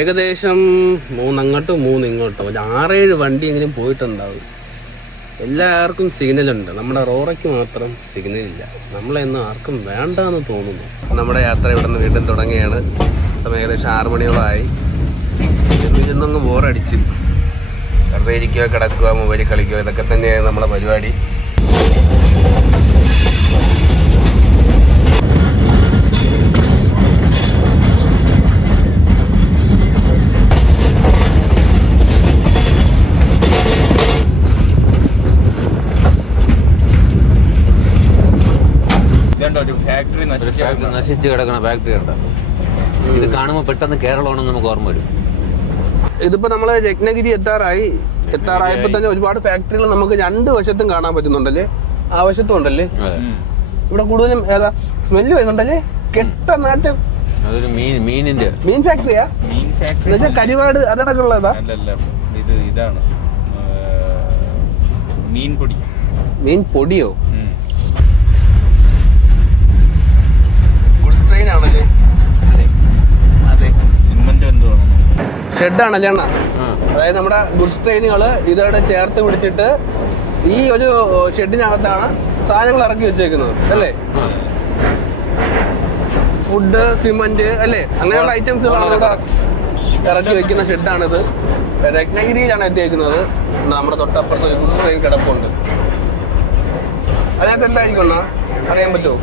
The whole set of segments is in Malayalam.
ഏകദേശം 3 അങ്ങോട്ടും 3 ഇങ്ങോട്ടും 6-7 വണ്ടിയെങ്കിലും പോയിട്ടുണ്ടാവും. എല്ലാവർക്കും സിഗ്നലുണ്ട്, നമ്മുടെ റോറയ്ക്ക് മാത്രം സിഗ്നലില്ല. നമ്മളെന്നും ആർക്കും വേണ്ടെന്ന് തോന്നുന്നു. നമ്മുടെ യാത്ര ഇവിടെ നിന്ന് വീണ്ടും തുടങ്ങിയാണ്. സമയം ഏകദേശം 6 മണിയോളമായി. എന്നൊന്ന് ബോറടിച്ച് വെറുതെ ഇരിക്കുക, കിടക്കുക, മൊബൈലിൽ കളിക്കുക, ഇതൊക്കെ തന്നെയാണ് നമ്മുടെ പരിപാടി. നശിച്ച് കിടക്കണ ഫാക്ടറി കണ്ട. ഇത് കാണുമ്പോൾ പെട്ടെന്ന് കേരളമാണെന്ന് നമുക്ക് ഓർമ്മ വരും. ഇതിപ്പോ നമ്മള് രത്നഗിരി എത്താറായപ്പോ തന്നെ ഒരുപാട് ഫാക്ടറികൾ നമുക്ക് 2 വശത്തും കാണാൻ പറ്റുന്നുണ്ടല്ലേ? ആ വശത്തും ഉണ്ടല്ലേ? ഇവിടെ കൂടുതലും ഏതാ സ്മെല്ല് വരുന്നുണ്ടല്ലേ? കെട്ടനാറ്റം. അതൊരു മീൻ ഫാക്ടറിയാ? എന്നുവെച്ചാൽ കരിവാട് അതടക്കമുള്ളതാ? ഇതാണ് മീൻ പൊടിയോ? ഗുഡ്സ് ട്രെയിൻ ആണല്ലേ? അതെ. ഷെഡാണല്ലേ അണ്ണാ? അതായത് നമ്മുടെ ഗുഡ്സ് ട്രെയിനുകൾ ഇതോടെ ചേർത്ത് പിടിച്ചിട്ട് ഈ ഒരു ഷെഡിനകത്താണ് സാധനങ്ങൾ ഇറക്കി വെച്ചേക്കുന്നത് അല്ലേ? ഫുഡ്, സിമന്റ് അല്ലേ, അങ്ങനെയുള്ള ഐറ്റംസുകളാണ് ഇവിടെ ഇറക്കി വെക്കുന്ന ഷെഡാണിത്. രത്നഗിരിയിലാണ് എത്തിയേക്കുന്നത്. നമ്മുടെ തൊട്ടപ്പുറത്ത് ഒരു ഗുഡ്സ് ട്രെയിൻ കിടപ്പുണ്ട്. അതിനകത്ത് എന്തായിരിക്കും അറിയാൻ പറ്റുമോ?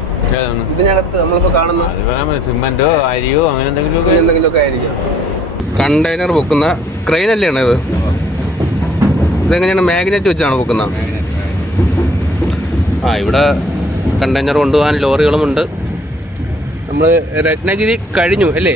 ഇതിനകത്ത് നമ്മളിപ്പോ കാണുന്ന സിമന്റോ അരിയോ അങ്ങനെ എന്തെങ്കിലുമൊക്കെ ആയിരിക്കും. കണ്ടെയ്നർ പൊക്കുന്ന ക്രെയിൻ അല്ലേണ് ഇത്? ഇതെങ്ങനെയാണ്? മാഗ്നറ്റ് വെച്ചാണ് പൊക്കുന്നത്. ഇവിടെ കണ്ടെയ്നർ കൊണ്ടുപോകാൻ ലോറികളുമുണ്ട്. നമ്മൾ രത്നഗിരി കഴിഞ്ഞു അല്ലേ?